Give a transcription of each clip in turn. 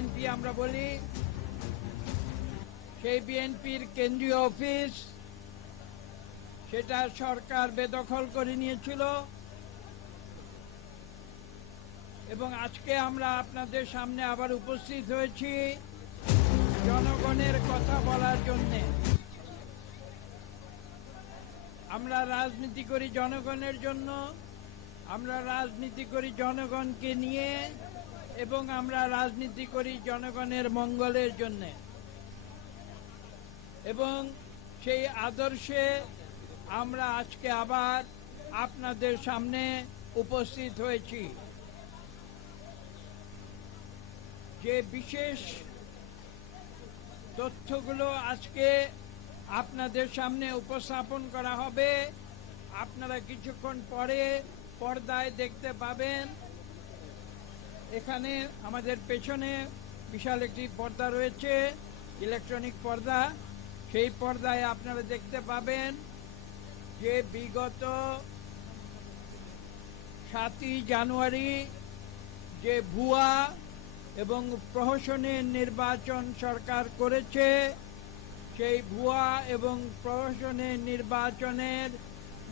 BNP আমরা বলি, সেই বিএনপির কেন্দ্রীয় অফিস সেটা সরকার বেদখল করে নিয়েছিল এবং আজকে আমরা আপনাদের সামনে আবার উপস্থিত হয়েছি জনগণের কথা বলার জন্য। আমরা রাজনীতি করি জনগণের জন্য, আমরা রাজনীতি করি জনগণকে নিয়ে এবং আমরা রাজনীতি করি জনগণের মঙ্গলের জন্য। এবং সেই আদর্শে আমরা আজকে আবার আপনাদের সামনে উপস্থিত হয়েছি। যে বিশেষ তথ্যগুলো আজকে আপনাদের সামনে উপস্থাপন করা হবে, আপনারা কিছুক্ষণ পরে পর্দায় দেখতে পাবেন। এখানে আমাদের পেছনে বিশাল একটি পর্দা রয়েছে, ইলেকট্রনিক পর্দা। সেই পর্দায় আপনারা দেখতে পাবেন যে বিগত 7ই জানুয়ারি যে ভুয়া এবং প্রহসনের নির্বাচন সরকার করেছে, সেই ভুয়া এবং প্রহসনের নির্বাচনের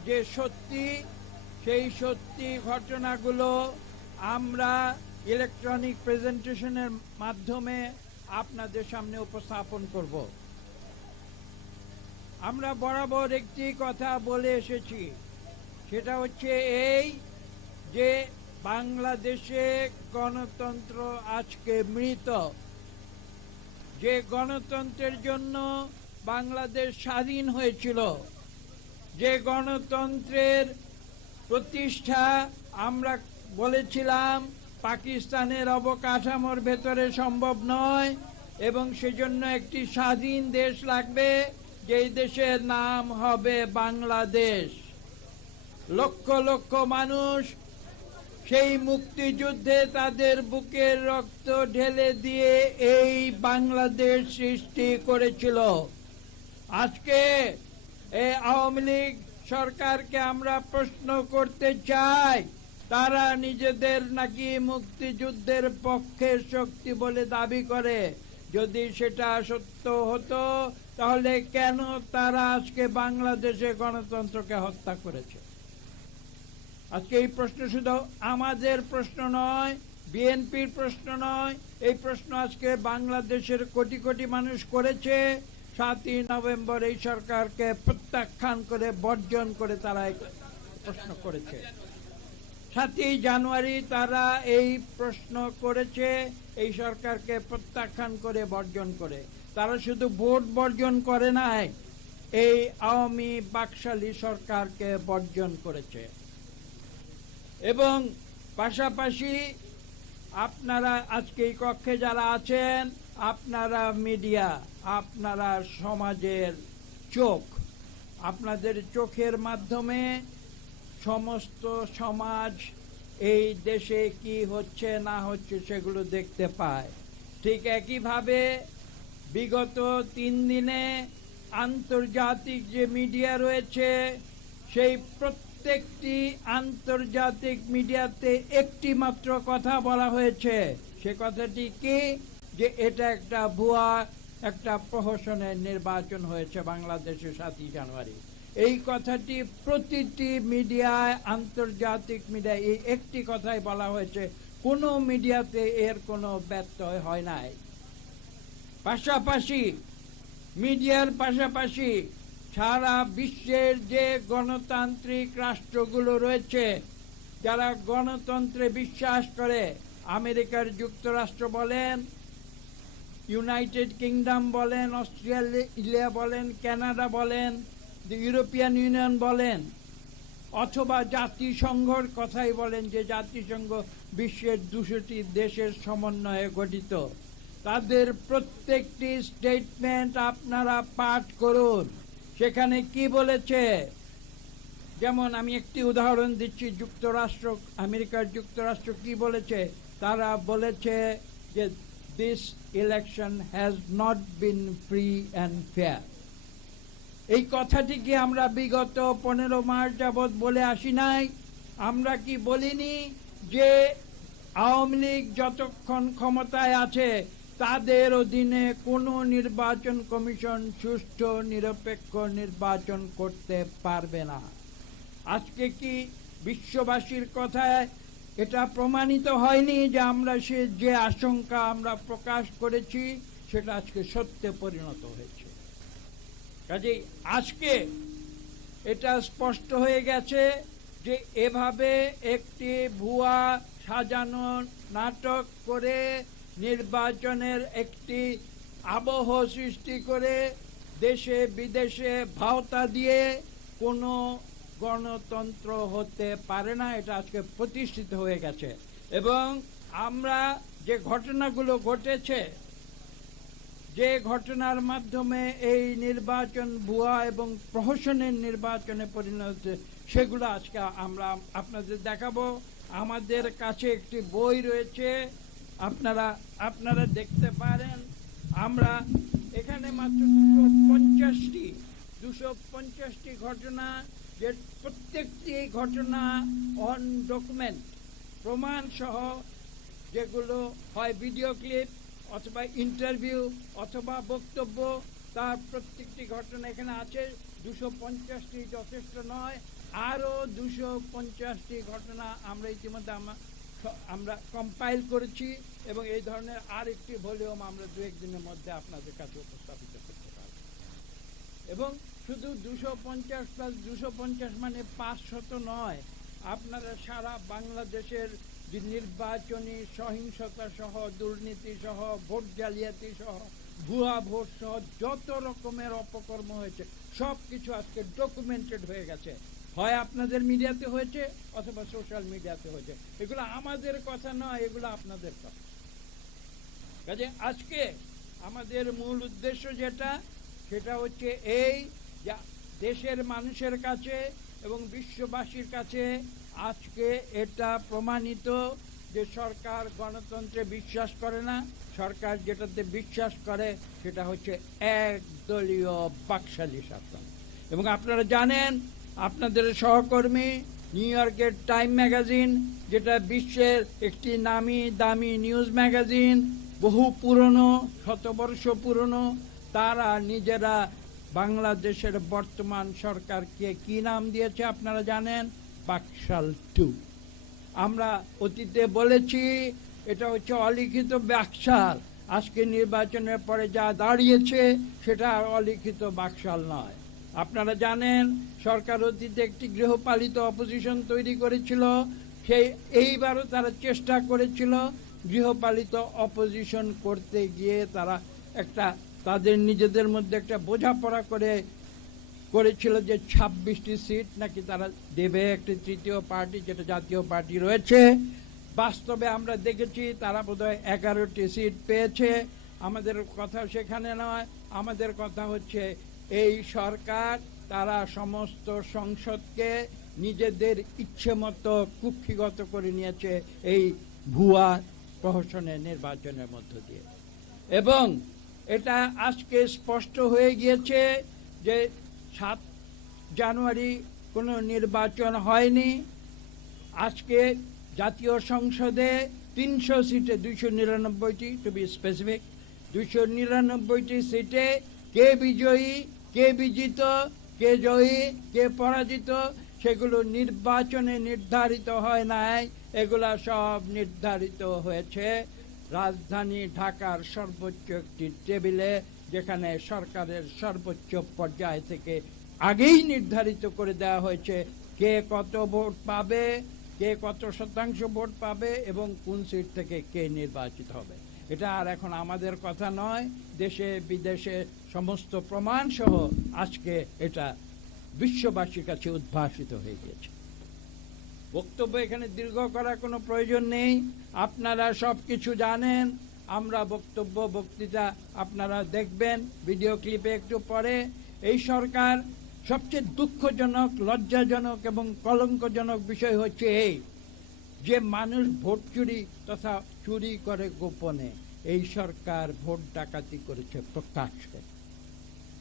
যে সত্যি, সেই সত্যি ঘটনাগুলো আমরা ইলেকট্রনিক প্রেজেন্টেশনের মাধ্যমে আপনাদের সামনে উপস্থাপন করব। আমরা বরাবর একটি কথা বলে এসেছি, সেটা হচ্ছে এই যে বাংলাদেশে গণতন্ত্র আজকে মৃত। যে গণতন্ত্রের জন্য বাংলাদেশ স্বাধীন হয়েছিল, যে গণতন্ত্রের প্রতিষ্ঠা আমরা বলেছিলাম পাকিস্তানের অবকাঠামোর ভেতরে সম্ভব নয় এবং সেজন্য একটি স্বাধীন দেশ লাগবে, যেই দেশের নাম হবে বাংলাদেশ। লক্ষ লক্ষ মানুষ সেই মুক্তিযুদ্ধে তাদের বুকের রক্ত ঢেলে দিয়ে এই বাংলাদেশ সৃষ্টি করেছিল। আজকে এই আওয়ামী লীগ সরকারকে আমরা প্রশ্ন করতে চাই, তারা নিজেদের নাকি মুক্তিযুদ্ধের পক্ষের শক্তি বলে দাবি করে। যদি সেটা সত্য হতো তাহলে কেন তারা আজকে বাংলাদেশে গণতন্ত্রকে হত্যা করেছে? আজকে এই প্রশ্ন শুধু আমাদের প্রশ্ন নয়, বিএনপির প্রশ্ন নয়, এই প্রশ্ন আজকে বাংলাদেশের কোটি কোটি মানুষ করেছে। 7ই নভেম্বর এই সরকারকে প্রত্যাখ্যান করে বর্জন করে তারা প্রশ্ন করেছে। 7ই জানুয়ারি তারা এই প্রশ্ন করেছে, এই সরকারকে প্রত্যাখ্যান করে বর্জন করে। তারা শুধু ভোট বর্জন করে নাই, এই আওয়ামী বাকশালী সরকারকে বর্জন করেছে। এবং পাশাপাশি আপনারা আজকে এই কক্ষে যারা আছেন, আপনারা মিডিয়া, আপনারা সমাজের চোখ। আপনাদের চোখের মাধ্যমে সমস্ত সমাজ এই দেশে কি হচ্ছে না হচ্ছে সেগুলো দেখতে পায়। ঠিক একইভাবে বিগত 3 দিনে আন্তর্জাতিক যে মিডিয়া রয়েছে, সেই প্রত্যেকটি আন্তর্জাতিক মিডিয়াতে একটি মাত্র কথা বলা হয়েছে। সে কথাটি কি? যে এটা একটা ভুয়া, একটা প্রহসনের নির্বাচন হয়েছে বাংলাদেশে 7ই জানুয়ারি। এই কথাটি প্রতিটি মিডিয়ায়, আন্তর্জাতিক মিডিয়ায় এই একটি কথাই বলা হয়েছে, কোনো মিডিয়াতে এর কোনো ব্যত্যয় হয় নাই। পাশাপাশি মিডিয়ার পাশাপাশি সারা বিশ্বের যে গণতান্ত্রিক রাষ্ট্রগুলো রয়েছে, যারা গণতন্ত্রে বিশ্বাস করে, আমেরিকার যুক্তরাষ্ট্র বলেন, ইউনাইটেড কিংডম বলেন, অস্ট্রেলিয়া বলেন, কানাডা বলেন, ইউরোপিয়ান ইউনিয়ন বলেন, অথবা জাতিসংঘের কথাই বলেন, যে জাতিসংঘ বিশ্বের 200টি দেশের সমন্বয়ে গঠিত, তাদের প্রত্যেকটি স্টেটমেন্ট আপনারা পাঠ করুন। সেখানে কি বলেছে? যেমন আমি একটি উদাহরণ দিচ্ছি, যুক্তরাষ্ট্র, আমেরিকার যুক্তরাষ্ট্র কি বলেছে? তারা বলেছে যে this election has not been free and fair. এই কথাটি কি আমরা বিগত 15 মাস যাবৎ বলে আসি নাই? আমরা কি বলিনি যে আওয়ামী লীগ যতক্ষণ ক্ষমতায় আছে তাদের অধীনে কোনো নির্বাচন কমিশন সুষ্ঠু নিরপেক্ষ নির্বাচন করতে পারবে না। আজকে কি বিশ্ববাসীর কথায় এটা প্রমাণিত হয়নি যে আমরা যে আশঙ্কা আমরা প্রকাশ করেছি সেটা আজকে সত্যে পরিণত হয়েছে। কাজেই আজকে এটা স্পষ্ট হয়ে গেছে যে এভাবে একটি ভুয়া সাজানো নাটক করে নির্বাচনের একটি আবহ সৃষ্টি করে দেশে বিদেশে ভাওতা দিয়ে কোনো গণতন্ত্র হতে পারে না। এটা আজকে প্রতিষ্ঠিত হয়ে গেছে। এবং আমরা যে ঘটনাগুলো ঘটেছে, যে ঘটনার মাধ্যমে এই নির্বাচন ভুয়া এবং প্রহসনের নির্বাচনে পরিণত হচ্ছে, সেগুলো আজকে আমরা আপনাদের দেখাবো। আমাদের কাছে একটি বই রয়েছে, আপনারা দেখতে পারেন। আমরা এখানে মাত্র 250টি ঘটনা, যে প্রত্যেকটি ঘটনা অন ডকুমেন্ট প্রমাণ সহ, যেগুলো হয় ভিডিও ক্লিপ অথবা ইন্টারভিউ অথবা বক্তব্য, তার প্রত্যেকটি ঘটনা এখানে আছে। 250টি যথেষ্ট নয়, আরো 250টি ঘটনা আমরা ইতিমধ্যে আমরা কম্পাইল করেছি এবং এই ধরনের আরেকটি ভলিউম আমরা 2-1 দিনের মধ্যে আপনাদের কাছে উপস্থাপিত করতে পারব। এবং শুধু 250 প্লাস 250 মানে 500 নয়, আপনারা সারা বাংলাদেশের যে নির্বাচনী সহিংসতা সহ, দুর্নীতি সহ, ভোট জালিয়াতি সহ, ভুয়া ভোট সহ যত রকমের অপকর্ম হয়েছে সব কিছু আজকে ডকুমেন্টেড হয়ে গেছে। হয় আপনাদের মিডিয়াতে হয়েছে অথবা সোশ্যাল মিডিয়াতে হয়েছে। এগুলো আমাদের কথা নয়, এগুলো আপনাদের কথা। কাজে আজকে আমাদের মূল উদ্দেশ্য সেটা হচ্ছে এই যে দেশের মানুষের কাছে এবং বিশ্ববাসীর কাছে আজকে এটা প্রমাণিত যে সরকার গণতন্ত্রে বিশ্বাস করে না। সরকার যেটাতে বিশ্বাস করে সেটা হচ্ছে একদলীয় বাকশালী শাসন। এবং আপনারা জানেন, আপনাদের সহকর্মী নিউ ইয়র্কের টাইম ম্যাগাজিন, যেটা বিশ্বের একটি নামি দামি নিউজ ম্যাগাজিন, বহু পুরনো, শতবর্ষ পুরনো, তারা নিজেরা বাংলাদেশের বর্তমান সরকারকে কি নাম দিয়েছে আপনারা জানেন? বাকশাল 2। আমরা অতীতে বলেছি এটা হচ্ছে অলিখিত বাকশাল। আজকে নির্বাচনের পরে যা দাঁড়িয়েছে সেটা আর অলিখিত বাকশাল নয়। আপনারা জানেন সরকার অতীতে একটি গৃহপালিত অপোজিশন তৈরি করেছিল। এইবারও তারা চেষ্টা করেছিল গৃহপালিত অপোজিশন করতে গিয়ে তারা তাদের নিজেদের মধ্যে একটা বোঝাপড়া করেছিল যে 26টি সিট নাকি তারা দেবে একটি তৃতীয় পার্টি, যেটা জাতীয় পার্টি রয়েছে। বাস্তবে আমরা দেখেছি তারা বোধহয় 11টি সিট পেয়েছে। আমাদের কথা সেখানে নয়, আমাদের কথা হচ্ছে এই সরকার তারা সমস্ত সংসদকে নিজেদের ইচ্ছে মতো কুক্ষিগত করে নিয়েছে এই ভুয়া প্রহসনের নির্বাচনের মধ্য দিয়ে। এবং এটা আজকে স্পষ্ট হয়ে গিয়েছে যে 7 জানুয়ারি কোনো নির্বাচন হয়নি। আজকে জাতীয় সংসদে 300 সিটে, 299টি টু বি স্পেসিফিক, 299টি সিটে কে বিজয়ী, কে বিজিত, কে জয়ী, কে পরাজিত সেগুলো নির্বাচনে নির্ধারিত হয় নাই। এগুলা সব নির্ধারিত হয়েছে রাজধানী ঢাকার সর্বোচ্চ একটি টেবিলে, যেখানে সরকারের সর্বোচ্চ পর্যায় থেকে আগেই নির্ধারিত করে দেওয়া হয়েছে কে কত ভোট পাবে, কে কত শতাংশ ভোট পাবে এবং কোন সিট থেকে কে নির্বাচিত হবে। এটা আর এখন আমাদের কথা নয়, দেশে বিদেশে সমস্ত প্রমাণ সহ আজকে এটা বিশ্ববাসীর কাছে উদ্ভাসিত হয়ে গিয়েছে। বক্তব্য এখানে দীর্ঘ করার কোনো প্রয়োজন নেই, আপনারা সব কিছু জানেন। আমরা বক্তৃতা আপনারা দেখবেন ভিডিও ক্লিপে একটু পরে। এই সরকার সবচেয়ে দুঃখজনক, লজ্জাজনক এবং কলঙ্কজনক বিষয় হচ্ছে এই যে মানুষ ভোট চুরি তথা চুরি করে গোপনে। এই সরকার ভোট ডাকাতি করেছে প্রকাশ্যে।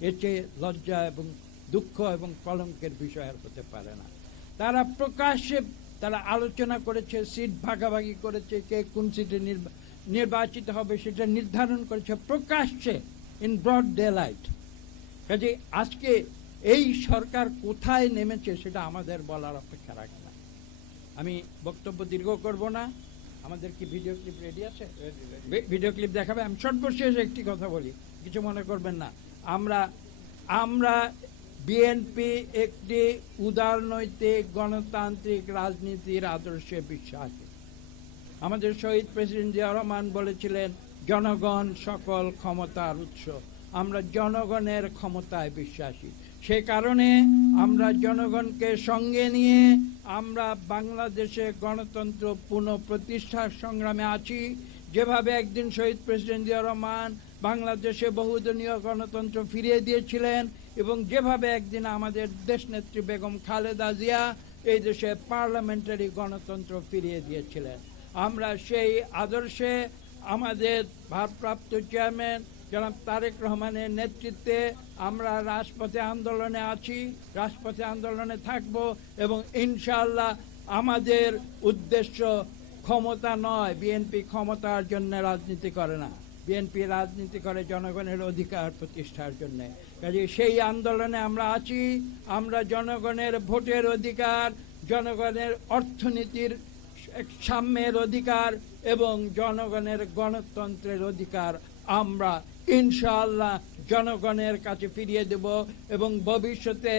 এতে লজ্জা এবং দুঃখ এবং কলঙ্কের বিষয় আর হতে পারে না। তারা প্রকাশ্যে আলোচনা করেছে, সিট ভাগাভাগি করেছে, কে কোন সিটে নির্বাচিত হবে সেটা নির্ধারণ করেছে প্রকাশ্যে, ইন ব্রড ডে লাইট। কাজে আজকে এই সরকার কোথায় নেমেছে সেটা আমাদের বলার অপেক্ষা রাখে না। আমি বক্তব্য দীর্ঘ করব না। আমাদের কি ভিডিও ক্লিপ রেডি আছে? ভিডিও ক্লিপ দেখাবে। আমি সর্বশেষ একটি কথা বলি, কিছু মনে করবেন না। আমরা বিএনপি একটি উদারনৈতিক গণতান্ত্রিক রাজনীতির আদর্শে বিশ্বাসী। আমাদের শহীদ প্রেসিডেন্ট জিয়া রহমান বলেছিলেন, জনগণ সকল ক্ষমতার উৎস। আমরা জনগণের ক্ষমতায় বিশ্বাসী। সে কারণে আমরা জনগণকে সঙ্গে নিয়ে আমরা বাংলাদেশে গণতন্ত্র পুনঃপ্রতিষ্ঠার সংগ্রামে আছি। যেভাবে একদিন শহীদ প্রেসিডেন্ট জিয়া রহমান বাংলাদেশে বহুদলীয় গণতন্ত্র ফিরিয়ে দিয়েছিলেন, এবং যেভাবে একদিন আমাদের দেশনেত্রী বেগম খালেদা জিয়া এই দেশে পার্লামেন্টারি গণতন্ত্র ফিরিয়ে দিয়েছিলেন, আমরা সেই আদর্শে আমাদের ভারপ্রাপ্ত চেয়ারম্যান জনাব তারেক রহমানের নেতৃত্বে আমরা রাজপথে আন্দোলনে আছি, রাজপথে আন্দোলনে থাকব। এবং ইনশাআল্লাহ আমাদের উদ্দেশ্য ক্ষমতা নয়। বিএনপি ক্ষমতার জন্য রাজনীতি করে না, বিএনপি রাজনীতি করে জনগণের অধিকার প্রতিষ্ঠার জন্য। কাজে সেই আন্দোলনে আমরা আছি। আমরা জনগণের ভোটের অধিকার, জনগণের অর্থনীতির সাম্যের অধিকার এবং জনগণের গণতন্ত্রের অধিকার আমরা ইনশাআল্লাহ জনগণের কাছে ফিরিয়ে দেব। এবং ভবিষ্যতে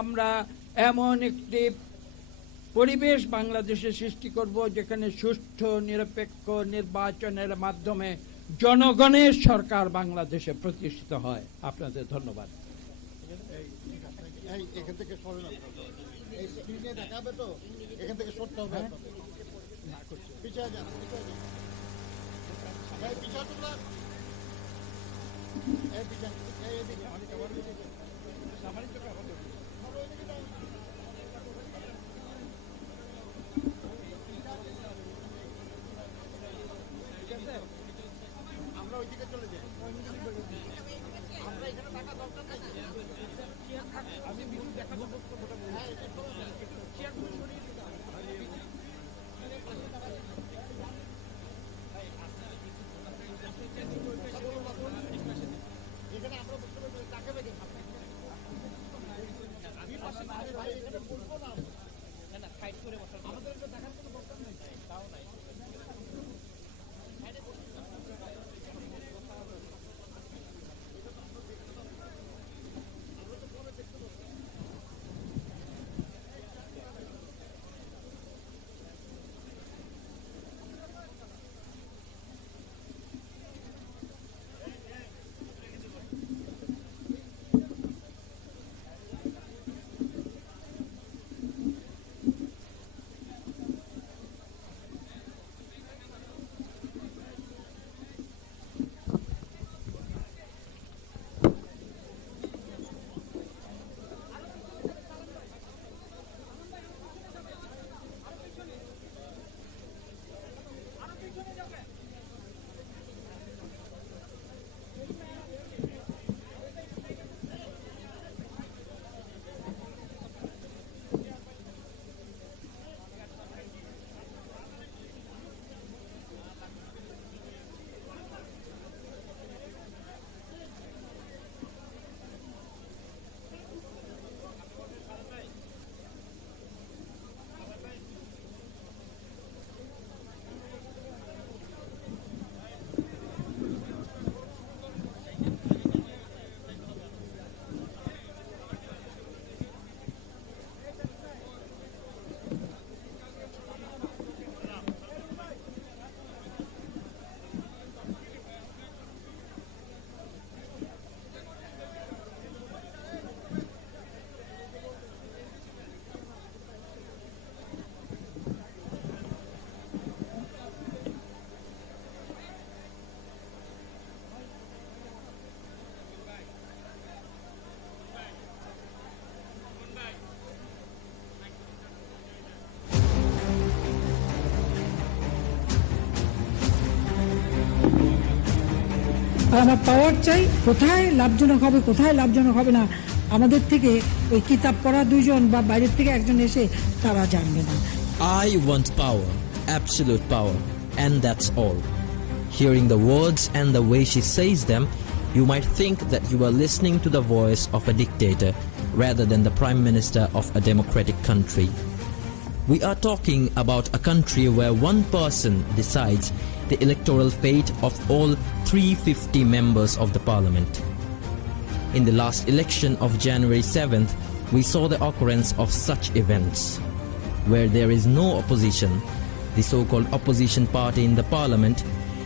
আমরা এমন একটি পরিবেশ বাংলাদেশে সৃষ্টি করব যেখানে সুষ্ঠু নিরপেক্ষ নির্বাচনের মাধ্যমে জনগণের সরকার বাংলাদেশে প্রতিষ্ঠিত হয়। আপনাদের ধন্যবাদ। এখান থেকে সরে এই স্ক্রিনে দেখাবে তো, এখান থেকে সরতে হবে। পিছিয়ে যান, পিছিয়ে তোমরা আমরা ওইদিকে চলে যাই। আমরা এখানে টাকা দরকার নাই। আমি বিরু দেখাবো। এখানে আমরা বুঝতে পারছি টাকা বেগে আমাদের দেখার কোনো দরকার নেই, তাও নাই। আর আমার পাওয়ার চাই, কোথায় লাভজনক হবে কোথায় লাভজনক হবে না আমাদের থেকে ওই কিতাব পড়া দুইজন বা বাইরের থেকে একজন এসে তারা জানবে না। I want power, absolute power, and that's all. Hearing the words and the way she says them, you might think that you are listening to the voice of a dictator rather than the Prime Minister of a democratic country. We are talking about a country where one person decides the electoral fate of all 350 members of the parliament. In the last election of January 7th, we saw the occurrence of such events. Where there is no opposition, the so-called opposition party in the parliament,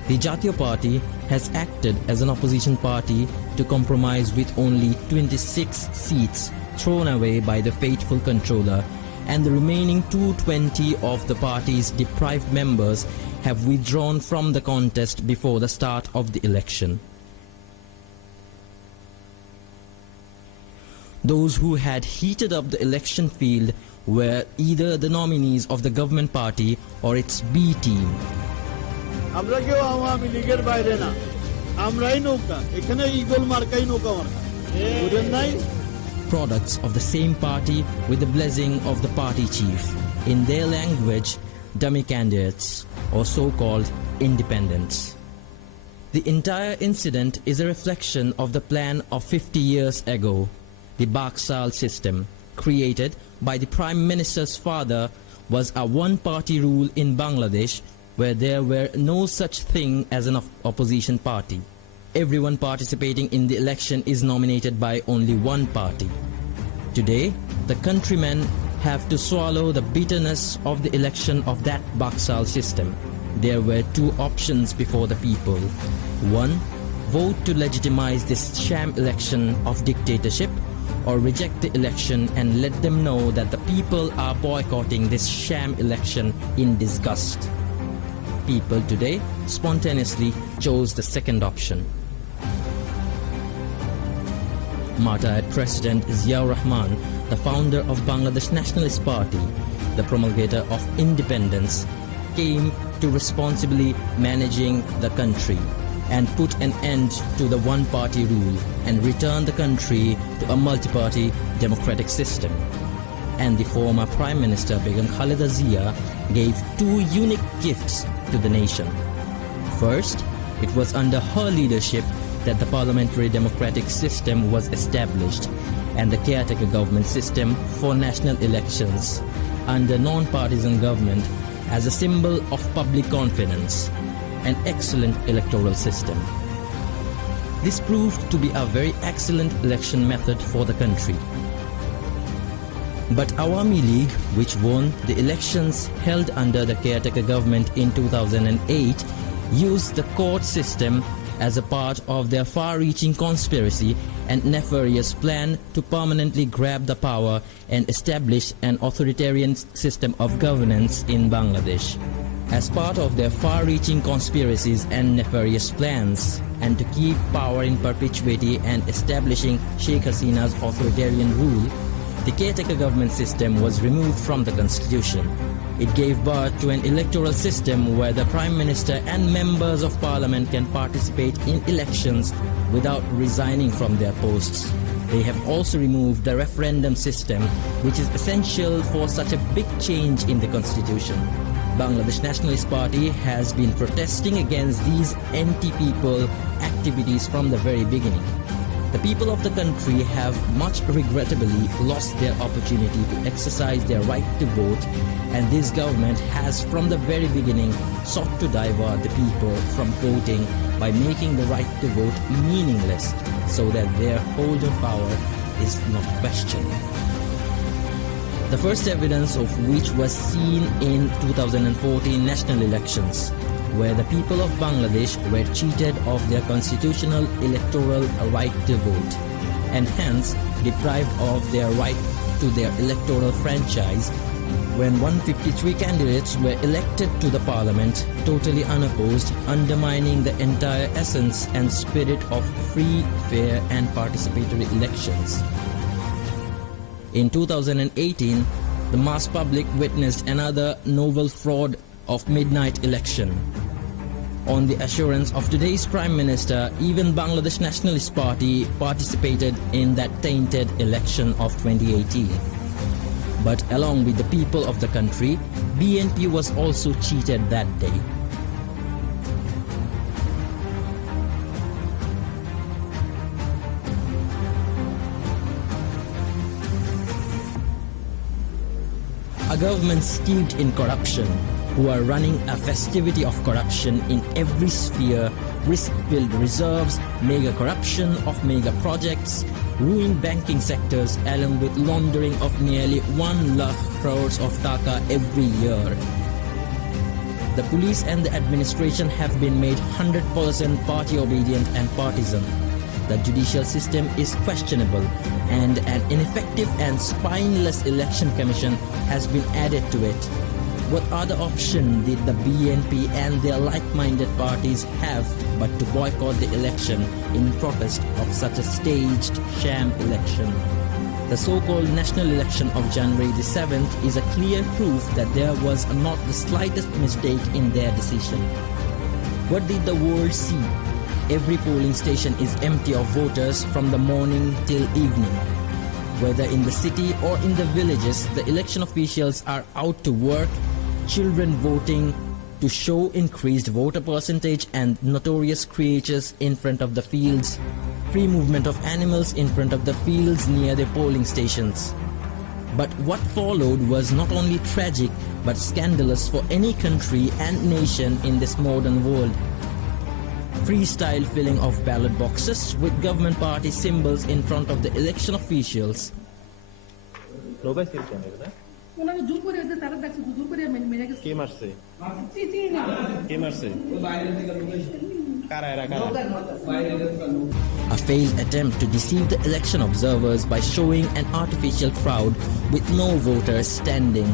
the Jatiya Party has acted as an opposition party to compromise with only 26 seats thrown away by the faithful controller, and the remaining 220 of the party's deprived members have withdrawn from the contest before the start of the election. Those who had heated up the election field were either the nominees of the government party or its B team. আমরা কেউ আওয়ামী লীগের বাইরে না, আমরাই নৌকা, এখানে eagle মার্কাই নৌকা মার্কা, বুঝেন নাই? Products of the same party with the blessing of the party chief, in their language, dummy candidates, or so-called independents. The entire incident is a reflection of the plan of 50 years ago, the Farcical system, created by the Prime Minister's father, was a one-party rule in Bangladesh where there were no such thing as an opposition party. Everyone participating in the election is nominated by only one party. Today, the countrymen have to swallow the bitterness of the election of that Farcical system. There were two options before the people. One, vote to legitimize this sham election of dictatorship, or reject the election and let them know that the people are boycotting this sham election in disgust. People today spontaneously chose the second option. Martyred President Ziaur Rahman, the founder of Bangladesh Nationalist Party, the promulgator of independence, came to responsibly managing the country and put an end to the one-party rule and return the country to a multi-party democratic system. And the former Prime Minister Begum Khaleda Zia gave two unique gifts to the nation. First, it was under her leadership that the parliamentary democratic system was established and the caretaker government system for national elections under non-partisan government as a symbol of public confidence, an excellent electoral system. This proved to be a very excellent election method for the country. But Awami League, which won the elections held under the caretaker government in 2008, used the court system as a part of their far-reaching conspiracy and nefarious plan to permanently grab the power and establish an authoritarian system of governance in Bangladesh. As part of their far-reaching conspiracies and nefarious plans, and to keep power in perpetuity and establishing Sheikh Hasina's authoritarian rule, the caretaker government system was removed from the constitution. It gave birth to an electoral system where the Prime Minister and members of Parliament can participate in elections without resigning from their posts. They have also removed the referendum system, which is essential for such a big change in the constitution. Bangladesh Nationalist Party has been protesting against these anti-people activities from the very beginning. The people of the country have much regrettably lost their opportunity to exercise their right to vote, and this government has from the very beginning sought to divert the people from voting by making the right to vote meaningless so that their hold on power is not questioned. The first evidence of which was seen in 2014 national elections, where the people of Bangladesh were cheated of their constitutional electoral right to vote, and hence deprived of their right to their electoral franchise, when 153 candidates were elected to the parliament totally unopposed, undermining the entire essence and spirit of free, fair and participatory elections. In 2018, the mass public witnessed another novel fraud of midnight election. On the assurance of today's Prime Minister, even Bangladesh Nationalist Party participated in that tainted election of 2018. But along with the people of the country, BNP was also cheated that day. government steeped in corruption, who are running a festivity of corruption in every sphere, risk-filled reserves, mega corruption of mega projects, ruined banking sectors, along with laundering of nearly 1 lakh crores of taka every year. The police and the administration have been made 100% party obedient and partisan. The judicial system is questionable, and an ineffective and spineless election commission has been added to it. What other option did the BNP and their like-minded parties have but to boycott the election in protest of such a staged sham election? The so-called national election of January the 7th is a clear proof that there was not the slightest mistake in their decision. What did the world see? Every polling station is empty of voters from the morning till evening. Whether in the city or in the villages, the election officials are out to work, children voting to show increased voter percentage and notorious creatures in front of the fields, free movement of animals in front of the fields near the polling stations. But what followed was not only tragic but scandalous for any country and nation in this modern world. Freestyle filling of ballot boxes with government party symbols in front of the election officials. A failed attempt to deceive the election observers by showing an artificial crowd with no voters standing.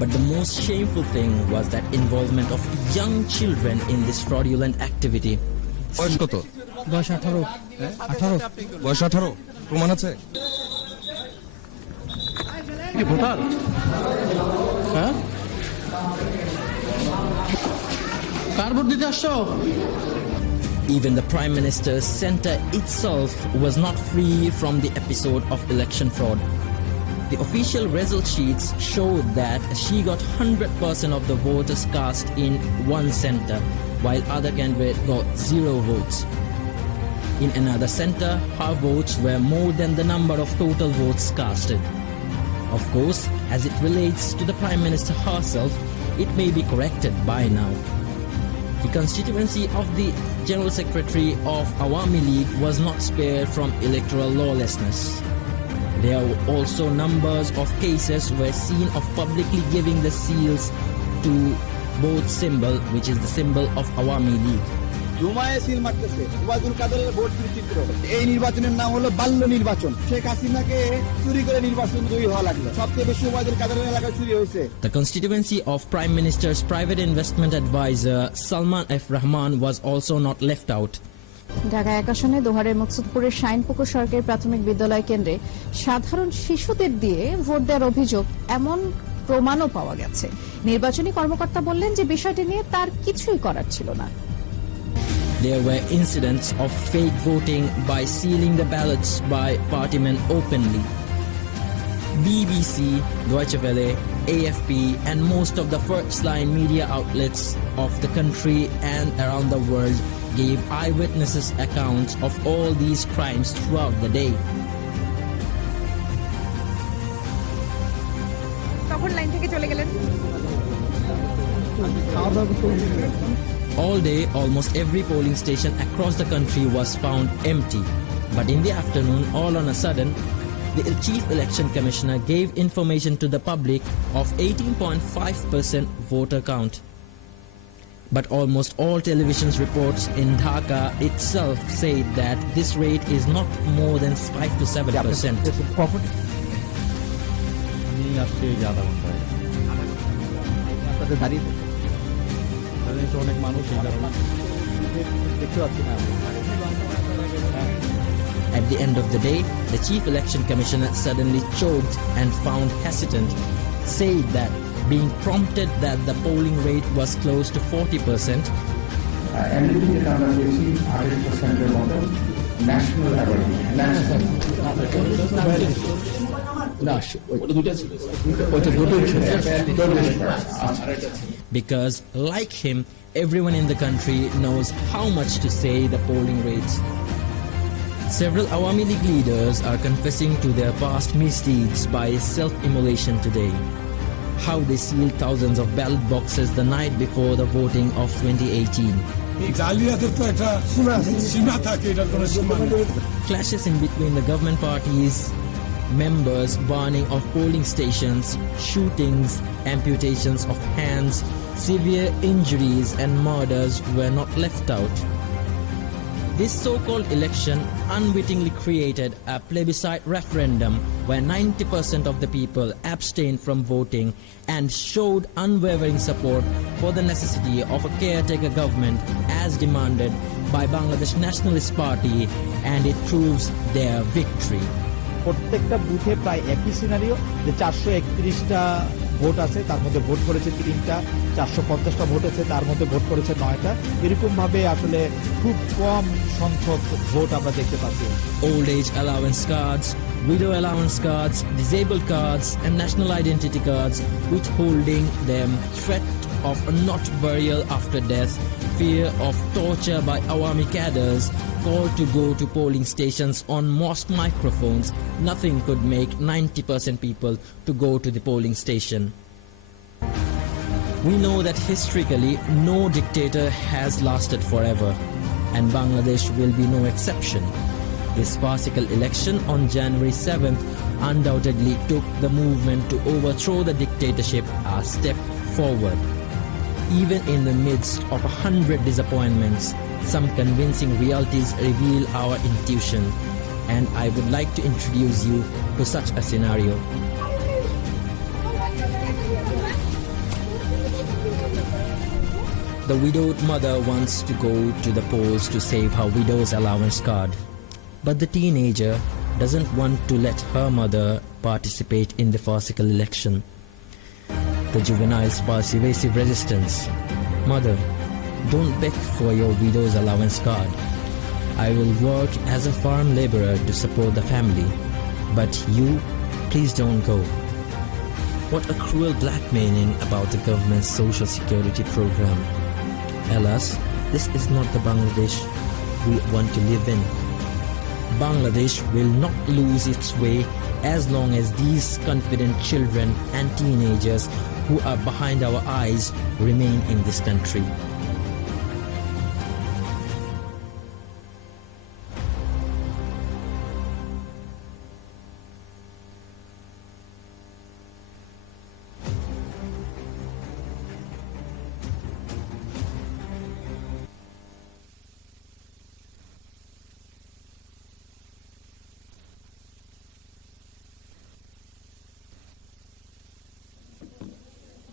But the most shameful thing was that involvement of young children in this fraudulent activity. বয়স কত? বয়স 18। 18 বয়স 18 প্রমাণ আছে? কি voter? হ্যাঁ? কার vote দিতে আসছো? Even the Prime Minister's center itself was not free from the episode of election fraud. The official result sheets showed that she got 100% of the voters cast in one center, while other candidates got 0 votes. In another center, her votes were more than the number of total votes casted. Of course, as it relates to the Prime Minister herself, it may be corrected by now. The constituency of the General Secretary of Awami League was not spared from electoral lawlessness. There were also numbers of cases were seen of publicly giving the seals to both symbol, which is the symbol of Awami League. জুমায়ে seal মারতেছে ওয়াজুল কাদেরের vote বিচিত্র। এই নির্বাচনের নাম হলো বাল্য নির্বাচন। শেখ হাসিনাকে চুরি করে নির্বাচন তৈরি হওয়া লাগলো। সবচেয়ে বেশি ওয়াজুল কাদেরের এলাকায় চুরি হয়েছে। The constituency of Prime Minister's private investment advisor Salman F. Rahman was also not left out. Dhaka 1 আসনে দোহারের মকসুদপুরের শাইনপুকুর সরকারি প্রাথমিক বিদ্যালয় কেন্দ্রে সাধারণ শিশুদের দিয়ে ভোট দেওয়ার অভিযোগ এমন প্রমাণও পাওয়া গেছে। নির্বাচনী কর্মকর্তা বললেন যে বিষয়টি নিয়ে তার কিছুই করার ছিল না। There were incidents of fake voting by sealing the ballots by party men openly. BBC, Deutsche Welle, AFP and most of the first-line media outlets of the country and around the world gave eyewitnesses accounts of all these crimes throughout the day. All day, almost every polling station across the country was found empty. But in the afternoon, all on a sudden, the Chief Election Commissioner gave information to the public of 18.5% voter count. But almost all television reports in Dhaka itself say that this rate is not more than 5 to 7%. At the end of the day, the Chief Election Commissioner suddenly choked and found hesitant, said that being prompted that the polling rate was close to 40%, national Because, like him, everyone in the country knows how much to say the polling rates. Several Awami League leaders are confessing to their past misdeeds by self-immolation today. How they sealed thousands of ballot boxes the night before the voting of 2018. Clashes in between the government parties, members, burning of polling stations, shootings, amputations of hands, severe injuries and murders were not left out. This so-called election unwittingly created a plebiscite referendum where 90% of the people abstained from voting and showed unwavering support for the necessity of a caretaker government as demanded by Bangladesh Nationalist Party, and it proves their victory. প্রত্যেকটা বুথে প্রায় একই scenario যে 431টা vote আছে, তার মধ্যে vote করেছে 3টা, 450টা ভোট আছে, তার মধ্যে ভোট করেছে 9টা। এরকম ভাবে আসলে খুব কম সংখ্যক ভোট আমরা দেখতে পাচ্ছি। Old age allowance cards, widow allowance cards, disabled cards and national identity cards, withholding them, threat of not burial after death, fear of torture by Awami cadres, call to go to polling stations on mosque microphones. Nothing could make 90% people to go to the polling station. We know that historically no dictator has lasted forever, and Bangladesh will be no exception. This farcical election on January 7th undoubtedly took the movement to overthrow the dictatorship a step forward. Even in the midst of 100 disappointments, some convincing realities reveal our intuition, and I would like to introduce you to such a scenario. The widowed mother wants to go to the polls to save her widow's allowance card, but the teenager doesn't want to let her mother participate in the farcical election. The juvenile's persuasive resistance. Mother, don't beg for your widow's allowance card. I will work as a farm laborer to support the family, but you, please don't go. What a cruel blackmailing about the government's social security program. Alas, this is not the Bangladesh we want to live in. Bangladesh will not lose its way as long as these confident children and teenagers who are behind our eyes remain in this country.